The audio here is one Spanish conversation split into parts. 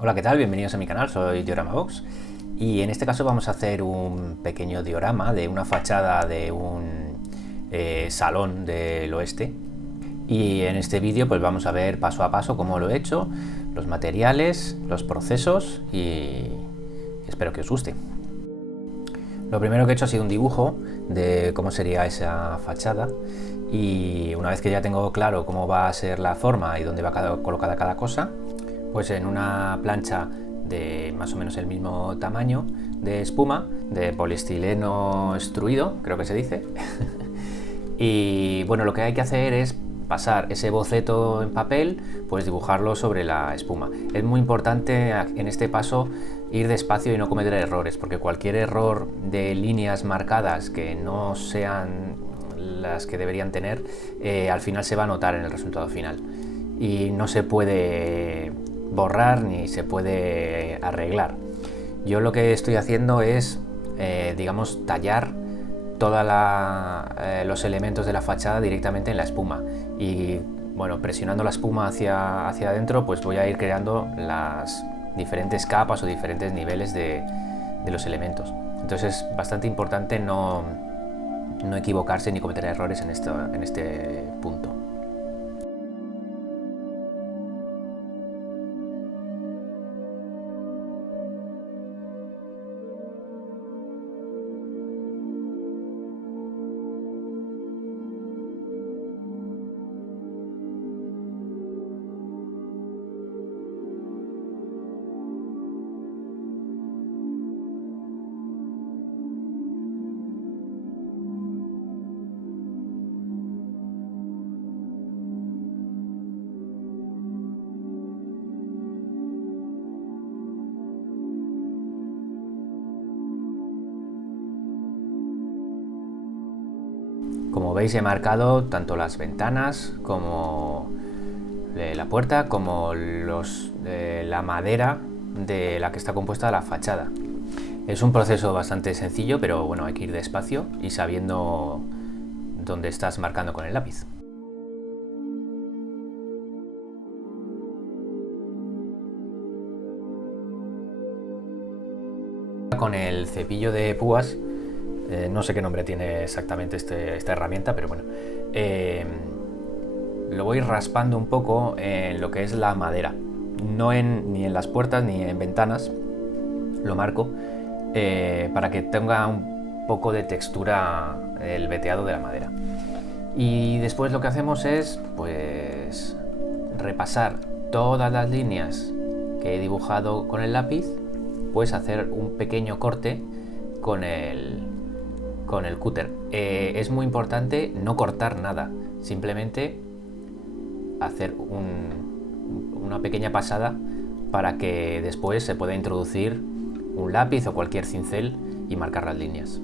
Hola, ¿qué tal? Bienvenidos a mi canal, soy Dioramabox y en este caso vamos a hacer un pequeño diorama de una fachada de un salón del oeste. Y en este vídeo pues vamos a ver paso a paso cómo lo he hecho, los materiales, los procesos y espero que os guste. Lo primero que he hecho ha sido un dibujo de cómo sería esa fachada, y una vez que ya tengo claro cómo va a ser la forma y dónde va colocada cada cosa, pues en una plancha de más o menos el mismo tamaño de espuma, de poliestileno extruido, creo que se dice. Y bueno, lo que hay que hacer es pasar ese boceto en papel, pues dibujarlo sobre la espuma. Es muy importante en este paso ir despacio y no cometer errores, porque cualquier error de líneas marcadas que no sean las que deberían tener, al final se va a notar en el resultado final y no se puede borrar ni se puede arreglar. Yo lo que estoy haciendo es, digamos, tallar todos los elementos de la fachada directamente en la espuma, y bueno, presionando la espuma hacia adentro, pues voy a ir creando las diferentes capas o diferentes niveles de los elementos. Entonces es bastante importante no equivocarse ni cometer errores en este punto. Como veis, he marcado tanto las ventanas como la puerta como la madera de la que está compuesta la fachada. Es un proceso bastante sencillo, pero bueno, hay que ir despacio y sabiendo dónde estás marcando con el lápiz. Con el cepillo de púas, no sé qué nombre tiene exactamente esta herramienta, pero bueno, lo voy raspando un poco en lo que es la madera, ni en las puertas ni en ventanas, lo marco para que tenga un poco de textura el veteado de la madera. Y después lo que hacemos es pues repasar todas las líneas que he dibujado con el lápiz, pues hacer un pequeño corte con el cúter. Es muy importante no cortar nada, simplemente hacer una pequeña pasada para que después se pueda introducir un lápiz o cualquier cincel y marcar las líneas.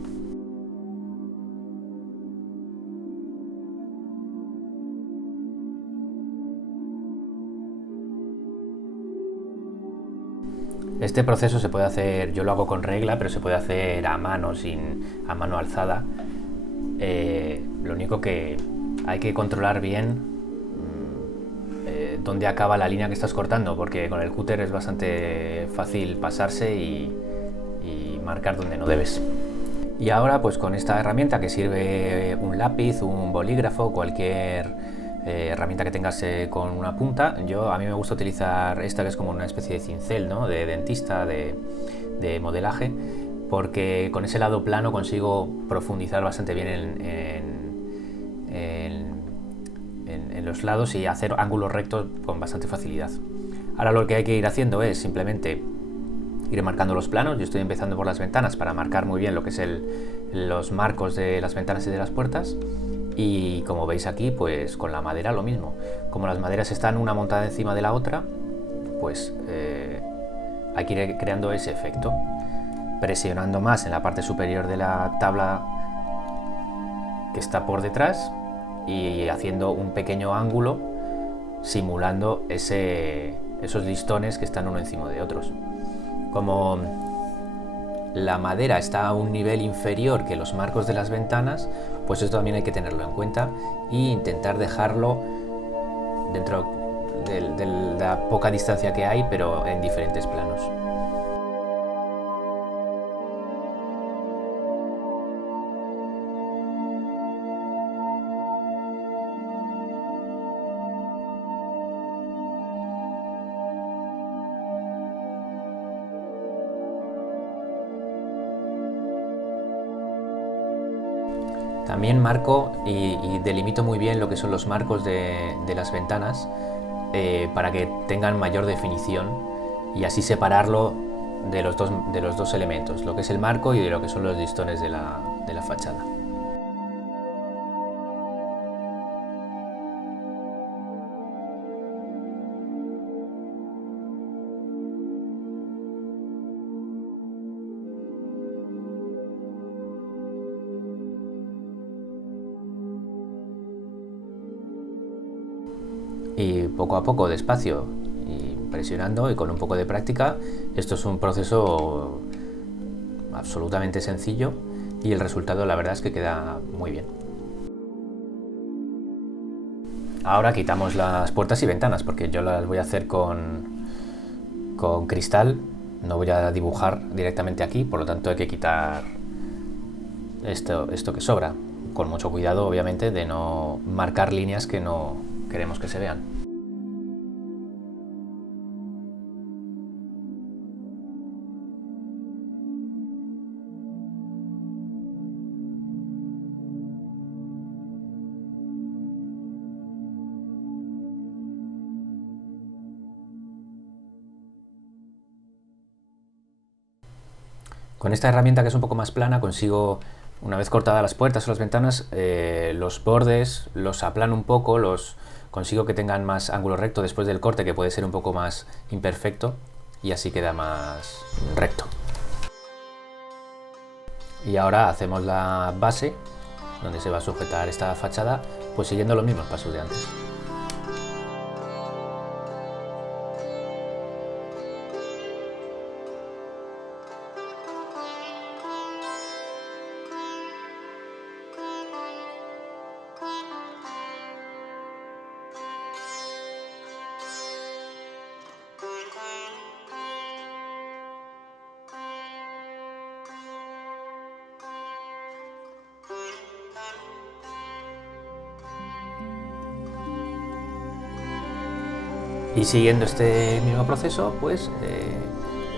Este proceso se puede hacer, yo lo hago con regla, pero se puede hacer a mano, a mano alzada. Lo único que hay que controlar bien dónde acaba la línea que estás cortando, porque con el cúter es bastante fácil pasarse y marcar donde no debes. Y ahora pues con esta herramienta que sirve un lápiz, un bolígrafo, cualquier herramienta que tengas con una punta, a mí me gusta utilizar esta, que es como una especie de cincel, ¿no?, de dentista, de modelaje, porque con ese lado plano consigo profundizar bastante bien en los lados y hacer ángulos rectos con bastante facilidad. Ahora lo que hay que ir haciendo es simplemente ir marcando los planos. Yo estoy empezando por las ventanas para marcar muy bien lo que es los marcos de las ventanas y de las puertas. Y como veis aquí, pues con la madera lo mismo. Como las maderas están una montada encima de la otra, pues hay que ir creando ese efecto, presionando más en la parte superior de la tabla que está por detrás y haciendo un pequeño ángulo simulando esos listones que están uno encima de otros. Como la madera está a un nivel inferior que los marcos de las ventanas, pues esto también hay que tenerlo en cuenta e intentar dejarlo dentro de la poca distancia que hay, pero en diferentes planos. También marco y delimito muy bien lo que son los marcos de las ventanas para que tengan mayor definición y así separarlo de los dos elementos, lo que es el marco y de lo que son los listones de la fachada. Y poco a poco, despacio, y presionando y con un poco de práctica, esto es un proceso absolutamente sencillo y el resultado la verdad es que queda muy bien. Ahora quitamos las puertas y ventanas porque yo las voy a hacer con cristal, no voy a dibujar directamente aquí, por lo tanto hay que quitar esto que sobra, con mucho cuidado obviamente de no marcar líneas que no queremos que se vean. Con esta herramienta que es un poco más plana consigo, una vez cortadas las puertas o las ventanas, los bordes los aplano un poco, consigo que tengan más ángulo recto después del corte, que puede ser un poco más imperfecto, y así queda más recto. Y ahora hacemos la base, donde se va a sujetar esta fachada, pues siguiendo los mismos pasos de antes. Y siguiendo este mismo proceso, pues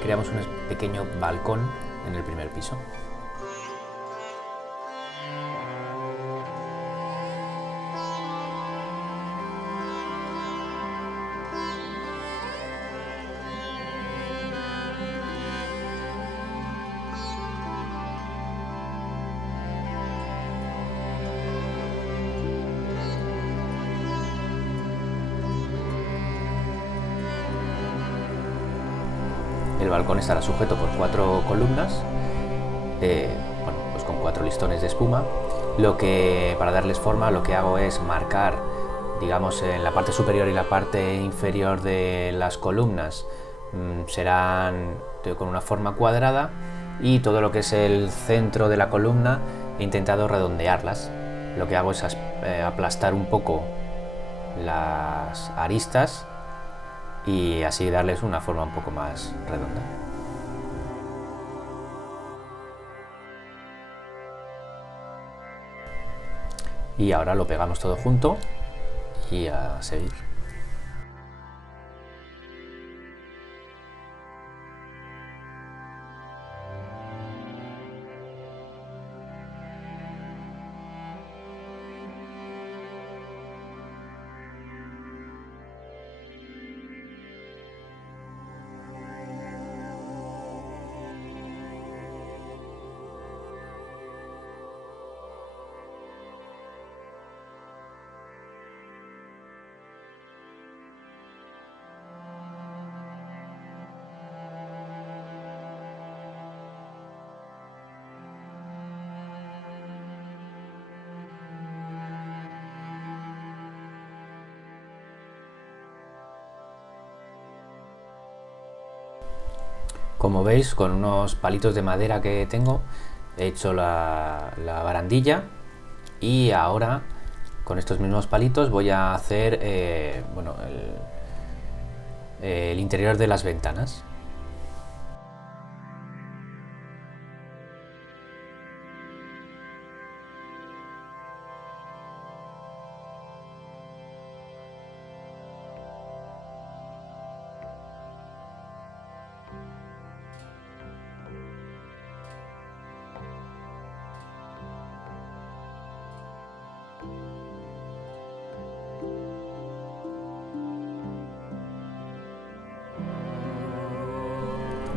creamos un pequeño balcón en el primer piso. El balcón estará sujeto por 4 columnas, bueno, pues con 4 listones de espuma. Para darles forma, lo que hago es marcar, digamos, en la parte superior y la parte inferior de las columnas serán con una forma cuadrada, y todo lo que es el centro de la columna he intentado redondearlas. Lo que hago es aplastar un poco las aristas y así darles una forma un poco más redonda. Y ahora lo pegamos todo junto y a seguir. Como veis, con unos palitos de madera que tengo, he hecho la barandilla, y ahora con estos mismos palitos voy a hacer bueno, el interior de las ventanas.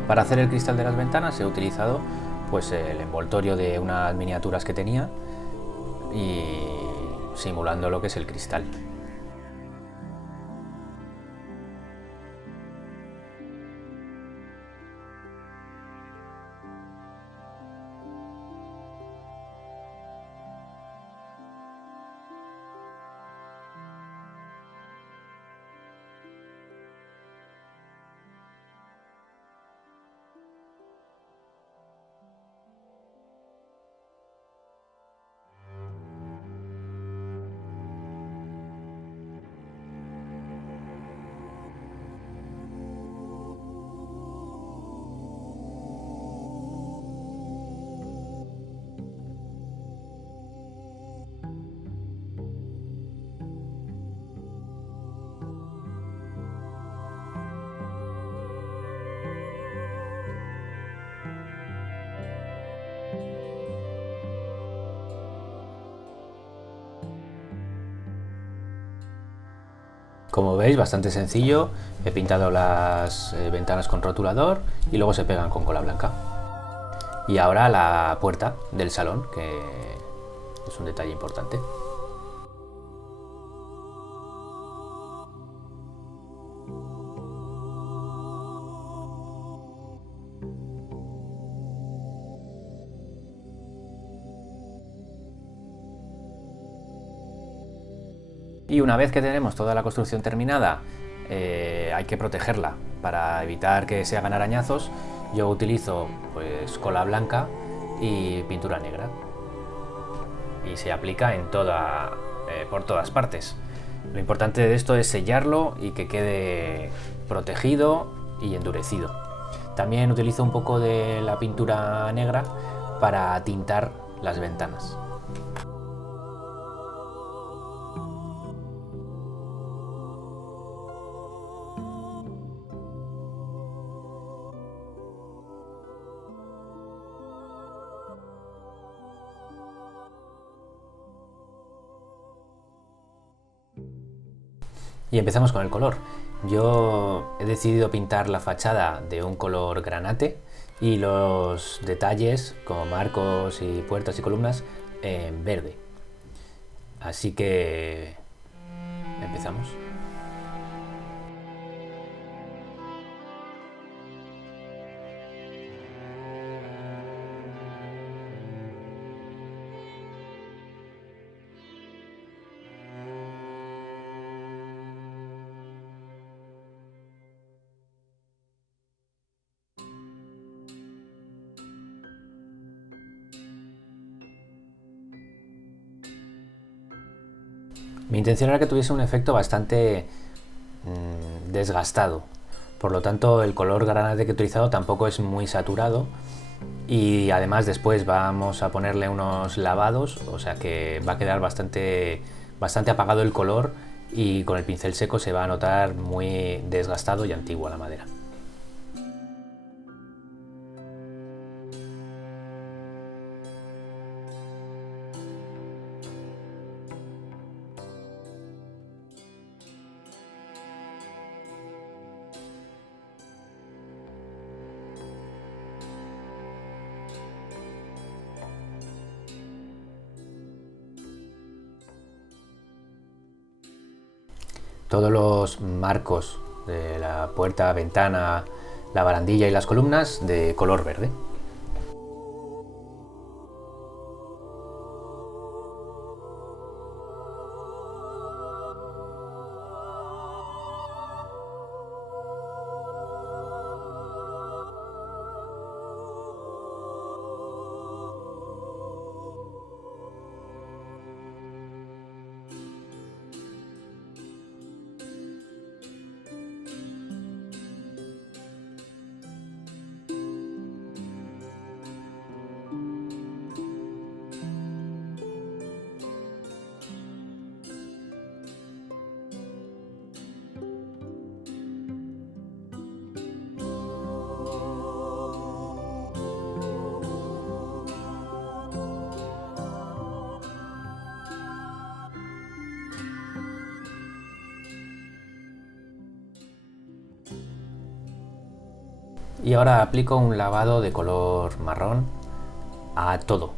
Para hacer el cristal de las ventanas he utilizado pues el envoltorio de unas miniaturas que tenía y simulando lo que es el cristal. Como veis, bastante sencillo. He pintado las ventanas con rotulador y luego se pegan con cola blanca. Y ahora la puerta del salón, que es un detalle importante. Y una vez que tenemos toda la construcción terminada, hay que protegerla para evitar que se hagan arañazos. Yo utilizo pues cola blanca y pintura negra y se aplica por todas partes. Lo importante de esto es sellarlo y que quede protegido y endurecido. También utilizo un poco de la pintura negra para tintar las ventanas. Y empezamos con el color. Yo he decidido pintar la fachada de un color granate y los detalles como marcos y puertas y columnas en verde. Así que empezamos. Mi intención era que tuviese un efecto bastante desgastado. Por lo tanto, el color granate que he utilizado tampoco es muy saturado. Y además después vamos a ponerle unos lavados, o sea que va a quedar bastante apagado el color y con el pincel seco se va a notar muy desgastado y antiguo la madera. Todos los marcos de la puerta, ventana, la barandilla y las columnas de color verde. Y ahora aplico un lavado de color marrón a todo,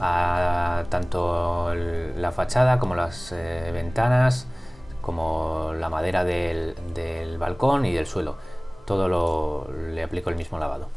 a tanto la fachada como las ventanas, como la madera del balcón y del suelo. Todo le aplico el mismo lavado.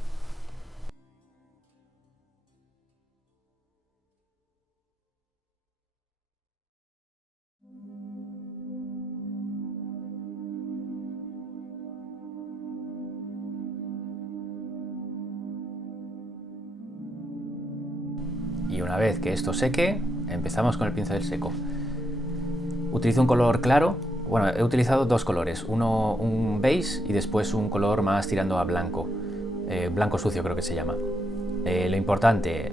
Y una vez que esto seque, empezamos con el pincel seco. Utilizo un color claro. Bueno, he utilizado dos colores, uno un beige y después un color más tirando a blanco, blanco sucio creo que se llama. Lo importante,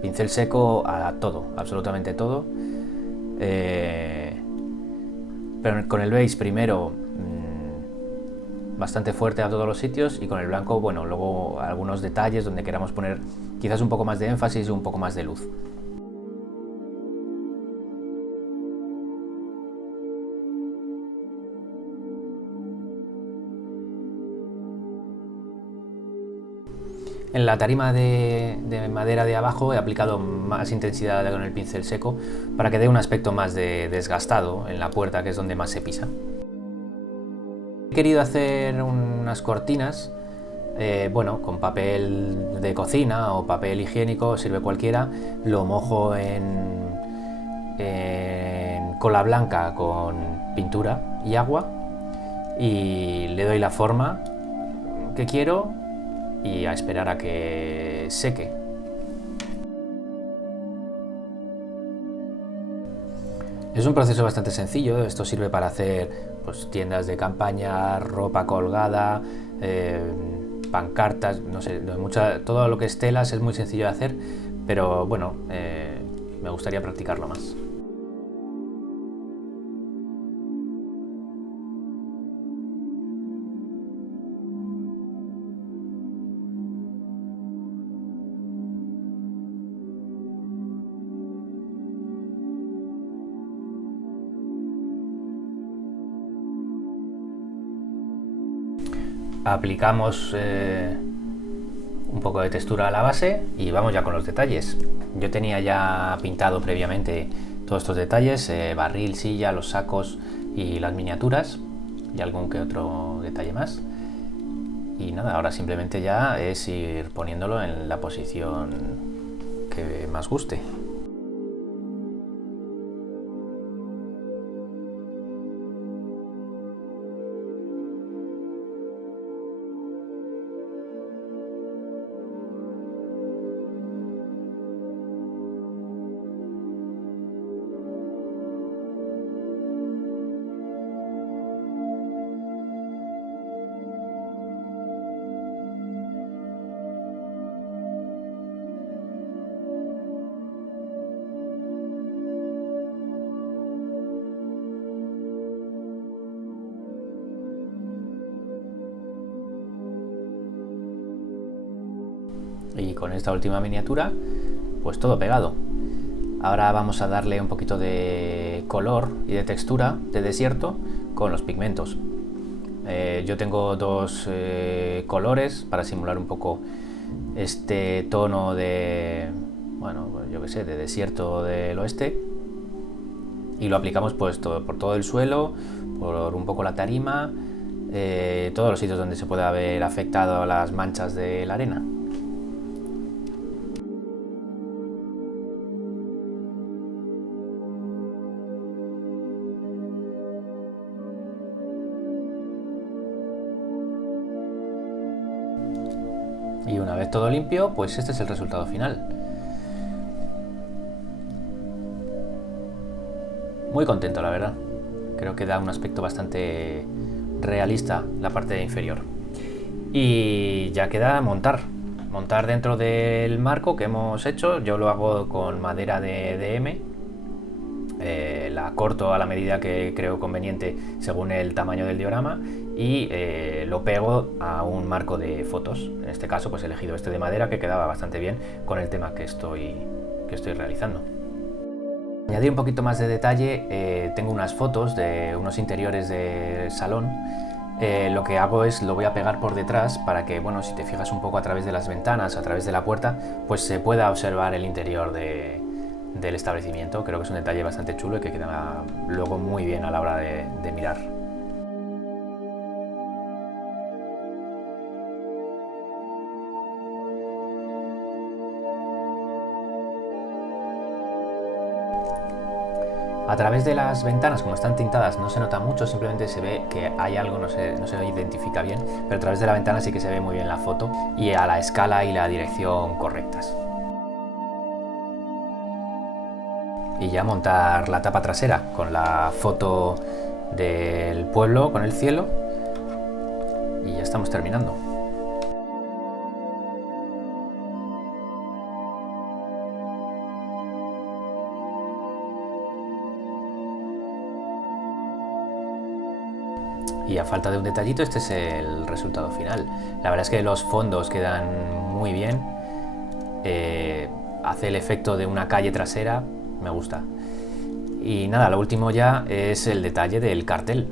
pincel seco a todo, absolutamente todo. Pero con el beige primero bastante fuerte a todos los sitios y con el blanco, bueno, luego algunos detalles donde queramos poner quizás un poco más de énfasis y un poco más de luz. En la tarima de madera de abajo he aplicado más intensidad con el pincel seco para que dé un aspecto más desgastado en la puerta, que es donde más se pisa. He querido hacer unas cortinas, bueno, con papel de cocina o papel higiénico, sirve cualquiera, lo mojo en cola blanca con pintura y agua y le doy la forma que quiero y a esperar a que seque. Es un proceso bastante sencillo, esto sirve para hacer pues, tiendas de campaña, ropa colgada, pancartas, no sé, todo lo que es telas es muy sencillo de hacer, pero bueno, me gustaría practicarlo más. Aplicamos un poco de textura a la base y vamos ya con los detalles. Yo tenía ya pintado previamente todos estos detalles, barril, silla, los sacos y las miniaturas y algún que otro detalle más. Y nada, ahora simplemente ya es ir poniéndolo en la posición que más guste. Y con esta última miniatura, pues todo pegado. Ahora vamos a darle un poquito de color y de textura de desierto con los pigmentos. Yo tengo dos colores para simular un poco este tono de, bueno, yo que sé, de desierto del oeste. Y lo aplicamos pues por todo el suelo, por un poco la tarima, todos los sitios donde se pueda haber afectado las manchas de la arena. Y una vez todo limpio, pues este es el resultado final. Muy contento, la verdad. Creo que da un aspecto bastante realista la parte inferior. Y ya queda montar. Montar dentro del marco que hemos hecho. Yo lo hago con madera de DM. La corto a la medida que creo conveniente según el tamaño del diorama y lo pego a un marco de fotos. En este caso pues he elegido este de madera que quedaba bastante bien con el tema que estoy realizando. Añadir un poquito más de detalle, tengo unas fotos de unos interiores de salón lo que hago es lo voy a pegar por detrás para que, bueno, si te fijas un poco a través de las ventanas, a través de la puerta, pues se pueda observar el interior del establecimiento. Creo que es un detalle bastante chulo y que queda luego muy bien a la hora de mirar. A través de las ventanas, como están tintadas, no se nota mucho, simplemente se ve que hay algo, no se identifica bien, pero a través de la ventana sí que se ve muy bien la foto y a la escala y la dirección correctas. Y ya montar la tapa trasera con la foto del pueblo, con el cielo, y ya estamos terminando. Y a falta de un detallito, este es el resultado final. La verdad es que los fondos quedan muy bien. Hace el efecto de una calle trasera, me gusta. Y nada, lo último ya es el detalle del cartel.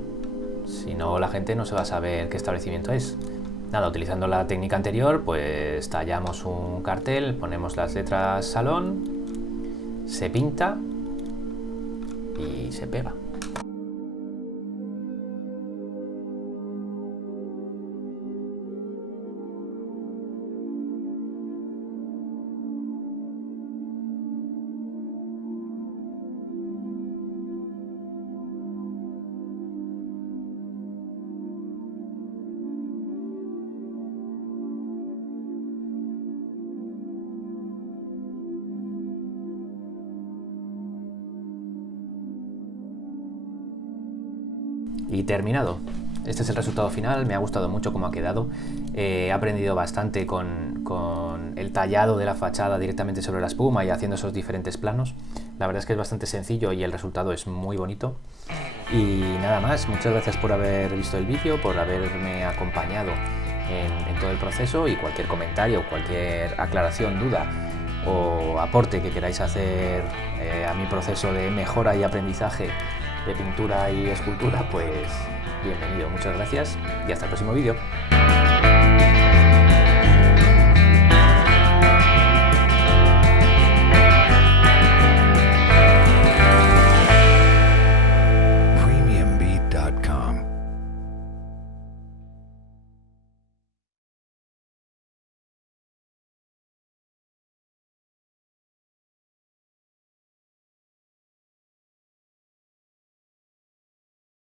Si no, la gente no se va a saber qué establecimiento es. Nada, utilizando la técnica anterior, pues tallamos un cartel, ponemos las letras salón, se pinta y se pega. Y terminado. Este es el resultado final, me ha gustado mucho cómo ha quedado. He aprendido bastante con el tallado de la fachada directamente sobre la espuma y haciendo esos diferentes planos. La verdad es que es bastante sencillo y el resultado es muy bonito. Y nada más, muchas gracias por haber visto el vídeo, por haberme acompañado en todo el proceso, y cualquier comentario, cualquier aclaración, duda o aporte que queráis hacer a mi proceso de mejora y aprendizaje de pintura y escultura, pues bienvenido. Muchas gracias y hasta el próximo vídeo.